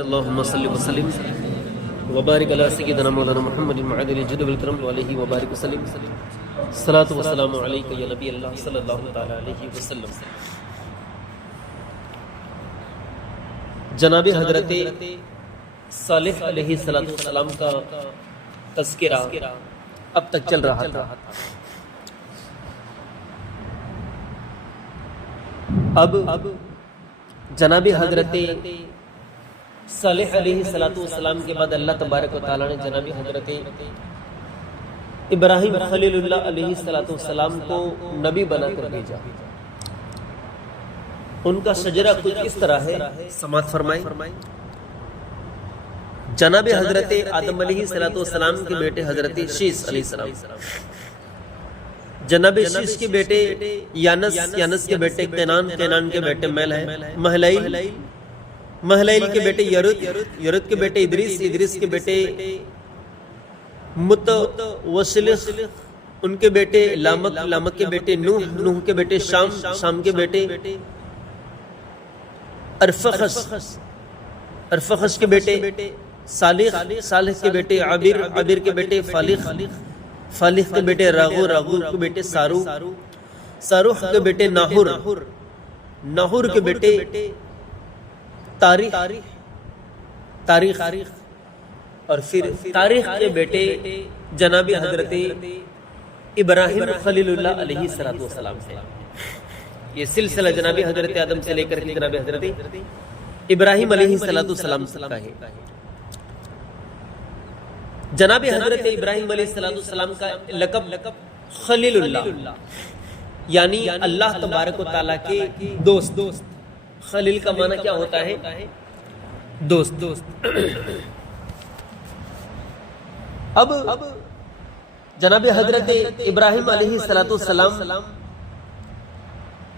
اللهم صل وسلم وبارك على سيدنا مولانا محمد معدل الجود والكرم وعليه وبارك وسلم الصلاة والسلام عليك يا نبي الله صلی اللہ تعالی علیہ وسلم. جناب حضرت صالح علیہ السلام کا تذکرہ اب تک چل رہا تھا. اب جناب حضرت صالح علیہ السلام کے بعد اللہ تبارک و تعالیٰ نے جناب حضرت ابراہیم خلیل اللہ علیہ السلام کو نبی بنا کر بھیجا. ان کا شجرہ کچھ اس طرح ہے، سماعت فرمائیں. جناب حضرت آدم علیہ السلام کے بیٹے حضرت شیس علیہ السلام، جناب شیس کے بیٹے یانس کے بیٹے کینان کے بیٹے مہلائل کے بیٹے یرد کے بیٹے ادریس کے بیٹے متوسلخ، ان کے بیٹے لامک کے بیٹے نوح کے بیٹے شام کے بیٹے ارفخس کے بیٹے صالح کے بیٹے عبیر کے بیٹے فالح کے بیٹے راغو کے بیٹے ساروح کے بیٹے ناہور کے بیٹے تاریخ اور پھر تاریخ کے بیٹے جناب حضرت ابراہیم خلیل اللہ علیہ السلام سے. یہ سلسلہ جناب حضرت آدم سے لے کر کے جناب حضرت ابراہیم علیہ السلام کا ہے. جناب حضرت ابراہیم علیہ السلام کا لقب خلیل اللہ، یعنی اللہ تبارک و تعالیٰ کے دوست. خلیل کا معنی کیا ہوتا ہے؟ دوست. اب جناب حضرت ابراہیم علیہ السلام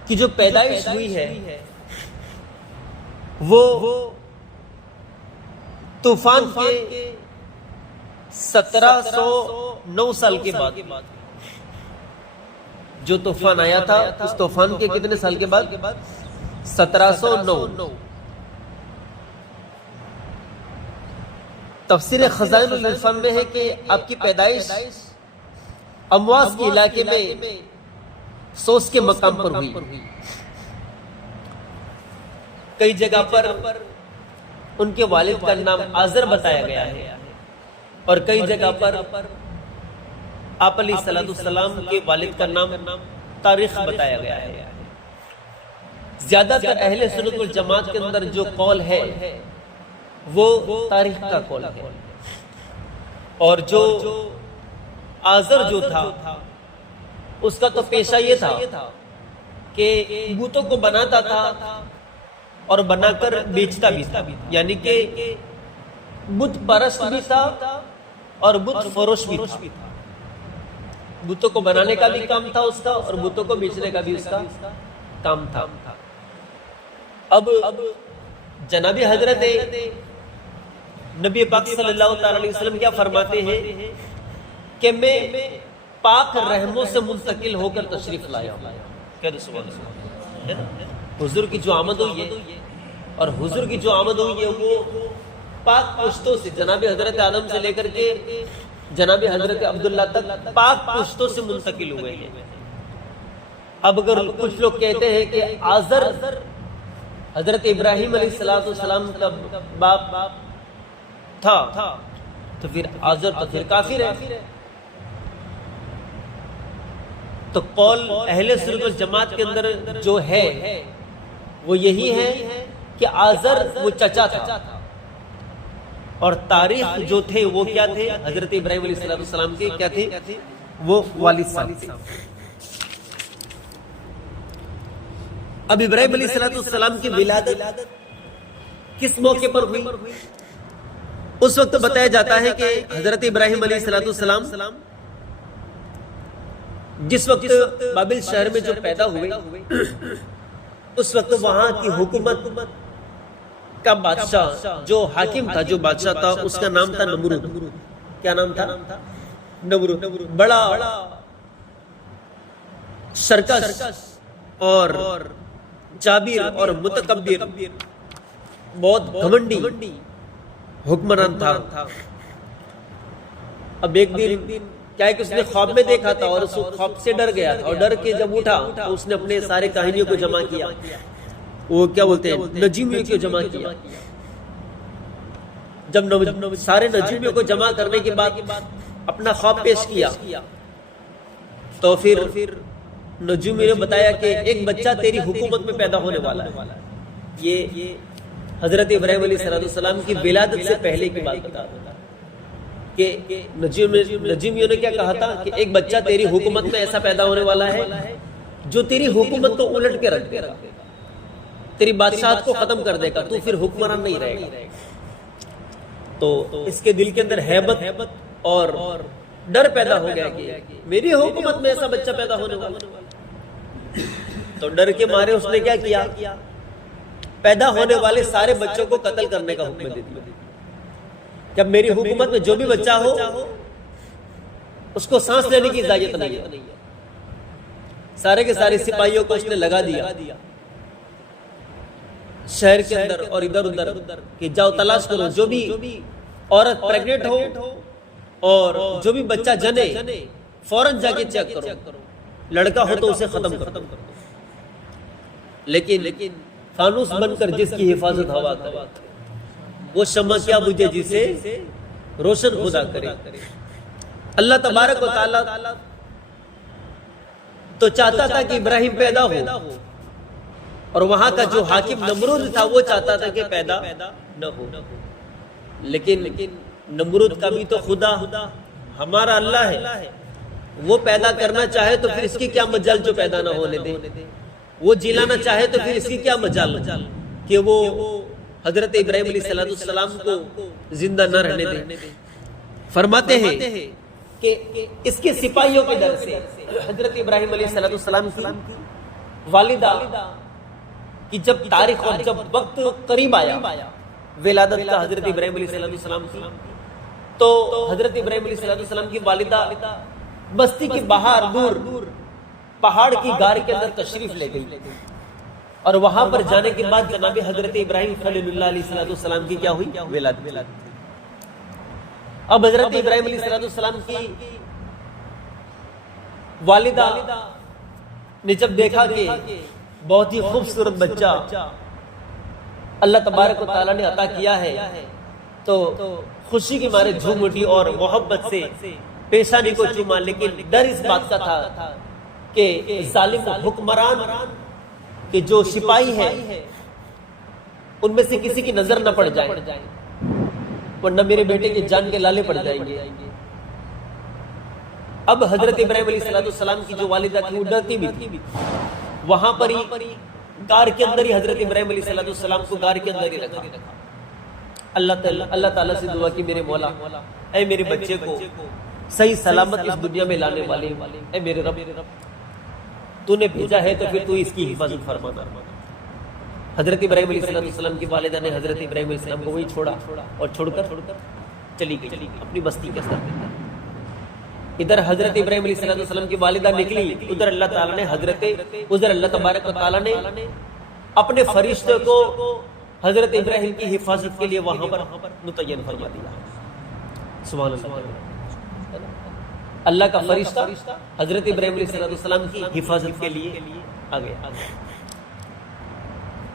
کی جو پیدائش ہوئی ہے وہ طوفان کے 1709 سال کے بعد. جو طوفان آیا تھا اس طوفان کے کتنے سال کے بعد؟ 1709. تفسیر خزائن العرفان میں ہے کہ آپ کی پیدائش امواس کے علاقے میں سوس کے مقام پر ہوئی. کئی جگہ پر ان کے والد کا نام آزر بتایا گیا ہے اور کئی جگہ پر آپ علیہ السلام کے والد کا نام تاریخ بتایا گیا ہے. زیادہ تر اہل سنت والجماعت کے اندر جو قول ہے وہ تاریخ کا قول ہے، اور جو آزر جو تھا اس کا تو پیشہ یہ تھا کہ بتوں کو بناتا تھا اور بنا کر بیچتا بھی تھا، یعنی کہ بت پرست بھی تھا اور بت فروش بھی تھا. بتوں کو بنانے کا بھی کام تھا اس کا اور بتوں کو بیچنے کا بھی اس کا کام تھا. اب جناب حضرت نبی پاک صلی اللہ تعالی علیہ وسلم کیا فرماتے ہیں کہ میں پاک رحموں سے منتقل ہو کر تشریف لایا ہوں. حضور کی جو آمد ہوئی ہے اور حضور کی جو آمد ہوئی ہے وہ پاک پشتوں سے، جناب حضرت آدم سے لے کر کے جناب حضرت عبداللہ تک پاک پشتوں سے منتقل ہوئے ہیں. اب اگر کچھ لوگ کہتے ہیں کہ آزر حضرت ابراہیم علیہ السلام کا باپ تھا تو پھر آزر تو پھر کافر ہے. تو قول اہل سنت والجماعت کے اندر جو ہے وہ یہی ہے کہ آزر وہ چچا تھا اور تاریخ جو تھے وہ کیا تھے؟ حضرت ابراہیم علیہ السلام کے کیا تھے؟ وہ والد صاحب تھے. اب ابراہیم علیہ السلام کی ولادت کس موقع پر ہوئی؟ اس وقت بتایا جاتا ہے کہ حضرت ابراہیم علیہ السلام جس وقت بابل شہر میں جو پیدا ہوئے اس وقت وہاں کی حکومت کا بادشاہ جو حاکم تھا، جو بادشاہ تھا، اس کا نام تھا نمرود. کیا نام تھا؟ نمرود. بڑا سرکش اور جابر اور متکبر بہت گھمنڈی حکمران تھا. اب ایک دن کیا ہے کہ اس نے خواب میں دیکھا تھا اور اس خواب سے ڈر گیا تھا, اور ڈر کے جب اٹھا تو اس نے اپنے سارے کہانیوں کو جمع کیا, وہ کیا بولتے ہیں نجومیوں کو جمع کیا. جب سارے نجومیوں کو جمع کرنے کے بعد اپنا خواب پیش کیا تو پھر نجومیوں نے بتایا کہ ایک بچہ تیری حکومت میں پیدا ہونے والا ہے. یہ حضرت ابراہیم علیہ السلام کی ولادت سے پہلے کی بات بتا رہا کہ نجومیوں نے کیا کہا تھا کہ ایک بچہ تیری حکومت میں ایسا پیدا ہونے والا ہے جو تیری حکومت کو الٹ کے رکھ دے گا, تیری بادشاہت کو ختم کر دے گا, تو پھر حکمران نہیں رہے گا. تو اس کے دل کے اندر ہیبت اور ڈر پیدا ہو گیا کہ میری حکومت میں ایسا بچہ پیدا ہونے والا. تو ڈر کے مارے اس نے کیا کیا, پیدا ہونے والے سارے بچوں کو قتل کرنے کا حکم دے دیا. جب میری حکومت میں جو بھی بچہ ہو اس کو سانس لینے کی اجازت نہیں ہے. سارے کے سارے سپاہیوں کو اس نے لگا دیا شہر کے اندر اور ادھر ادھر کہ جاؤ تلاش کرو, جو بھی عورت پریگننٹ ہو اور جو بھی بچہ جنے فوراً جا کے چیک کرو, لڑکا ہو تو اسے ختم کر دو. لیکن فانوس بن کر جس کی حفاظت ہوا کرے, وہ شمع کیا بجھے جسے روشن خدا کرے. اللہ تبارک و تعالی تو چاہتا تھا کہ ابراہیم پیدا ہو, اور وہاں کا جو حاکم نمرود تھا وہ چاہتا تھا کہ پیدا نہ ہو. لیکن نمرود کا بھی تو خدا ہمارا اللہ ہے, وہ پیدا کرنا چاہے تو پھر اس کی کیا مجال جو پیدا نہ ہونے دے, وہ جلانا چاہے تو پھر اس کی کیا مجال کہ وہ حضرت ابراہیم علیہ السلام کو زندہ نہ رہنے دے. فرماتے ہیں کہ اس کے سپاہیوں کے ڈر سے حضرت ابراہیم علیہ السلام کی والدہ کی جب تاریخ اور جب وقت قریب آیا ولادت کا حضرت ابراہیم علیہ السلام کی, تو حضرت ابراہیم علیہ السلام کی والدہ بستی کی باہر دور پہاڑ کی غار کے اندر تشریف لے گئی, اور وہاں پر جانے کے بعد جناب حضرت ابراہیم خلیل اللہ علیہ السلام کی کیا ہوئی ولادت. اب حضرت ابراہیم علیہ السلام کی والدہ نے جب دیکھا کہ بہت ہی خوبصورت بچہ اللہ تبارک و تعالیٰ نے عطا کیا ہے, تو خوشی کے مارے جھوم اٹھی اور محبت سے پیشانی کو چوما. لیکن ڈر اس بات کا تھا کہ ظالم حکمران کہ جو سپاہی ہے ان میں سے کسی کی نظر نہ پڑ جائے, ورنہ میرے بیٹے کی جان کے لالے پڑ جائیں گے. اب حضرت ابراہیم علیہ السلام کی جو والدہ تھی وہ ڈرتی بھی تھی. وہاں پر ہی غار کے اندر ہی حضرت ابراہیم علیہ السلام کو غار کے اندر ہی رکھا. اللہ تعالیٰ سے دعا کی میرے مولا, اے میرے بچے کو صحیح سلامت اس دنیا میں لانے والے, اے میرے رب تو نے بھیجا ہے تو پھر تو اس کی حفاظت فرمانا. حضرت ابراہیم علیہ السلام کی والدہ نے حضرت ابراہیم علیہ السلام کو وہی چھوڑا اور چھوڑ کر چلی گئی اپنی بستی کے ساتھ. ادھر حضرت ابراہیم علیہ السلام کی والدہ نکلی, ادھر اللہ تعالیٰ نے ادھر اللہ تبارک و تعالیٰ نے اپنے فرشتے کو حضرت ابراہیم کی حفاظت کے لیے وہاں پر متعین فرما دیا. سبحان اللہ. اللہ کا فرشتہ حضرت ابراہیم علیہ السلام کی حفاظت کے لیے آ گیا.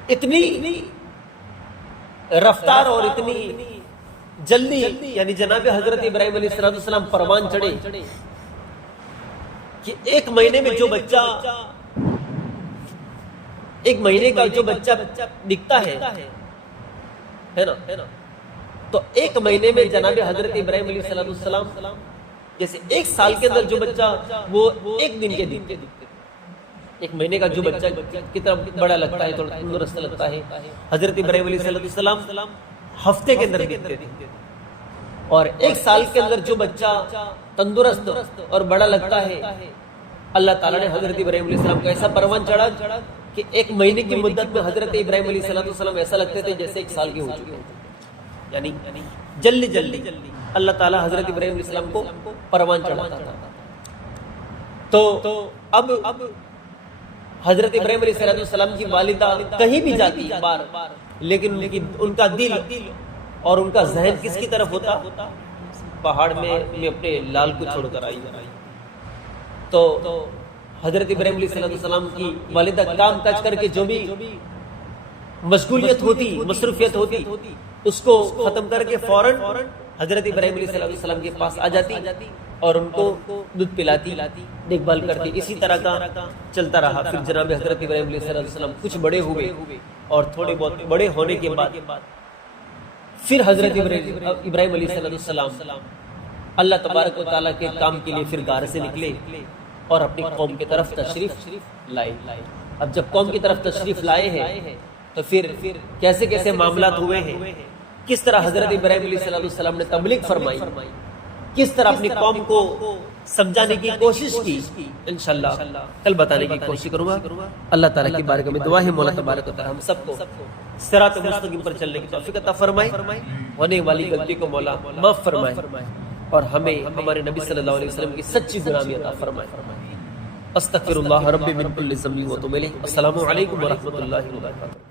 اتنی رفتار اور اتنی جلدی یعنی جناب حضرت ابراہیم علیہ السلام پروان چڑھے کہ ایک مہینے میں جو بچہ ایک مہینے کا جو بچہ دکھتا ہے نا, تو ایک مہینے میں جناب حضرت ابراہیم علیہ السلام جیسے ایک سال کے اندر جو بچہ وہ ایک دن کے دکھتے. ایک مہینے کا جو بچہ کتنا بڑا لگتا ہے, تھوڑا تندرست لگتا ہے, حضرت ابراہیم علیہ السلام ہفتے کے اندر دکھتے تھے. اور ایک سال کے اندر جو بچہ تندرست اور بڑا لگتا ہے, اللہ تعالیٰ نے حضرت ابراہیم علیہ السلام کا ایسا پروان چڑھا کہ ایک مہینے کی مدت میں حضرت ابراہیم علیہ السلام ایسا لگتے تھے جیسے ایک سال کے ہو چکے ہیں. یعنی جلدی اللہ تعالیٰ حضرت ابراہیم علیہ السلام کو پروان چڑھاتا تھا. تو اب حضرت ابراہیم علیہ السلام کی والدہ کہیں بھی جاتی بار لیکن ان کا دل اور ان کا ذہن کس کی طرف ہوتا؟ پہاڑ میں اپنے لال کو چھوڑ کر آئی. تو حضرت ابراہیم علیہ السلام کی والدہ کام کاج کر کے جو بھی مشغولیت ہوتی، مصروفیت ہوتی، اس کو ختم کر کے فوراً حضرت ابراہیم علیہ السلام کے پاس آ جاتی اور ان کو دودھ پلاتی، دیکھ بھال کرتی. اسی طرح کا چلتا رہا. پھر جناب حضرت ابراہیم علیہ السلام کچھ بڑے ہوئے اور تھوڑے بہت بڑے ہونے کے بعد پھر حضرت ابراہیم علیہ السلام اللہ تبارک و تعالیٰ کے کام کے لیے پھر غار سے نکلے اور اپنی قوم کی طرف تشریف لائے. اب جب قوم کی طرف تشریف لائے ہیں تو پھر کیسے کیسے معاملات ہوئے ہیں، کس طرح حضرت ابراہیم علیہ السلام نے تبلیغ فرمائی، کس طرح اپنی قوم کو سمجھانے کی کوشش کی، انشاءاللہ کل بتانے کی کوشش کروں گا. اللہ تعالیٰ کی بارگاہ میں دعا ہے مولا تبارک و تعالیٰ ہم سب کو صراط مستقیم پر چلنے کی توفیق عطا فرمائے، ہونے والی غلطی کو مولا معاف فرمائے اور ہمیں ہمارے نبی صلی اللہ علیہ وسلم کی سچی غلامی عطا فرمائے. استغفر اللہ ربی من کل ذنب واتوب الیہ. السلام علیکم ورحمۃ اللہ وبرکاتہ.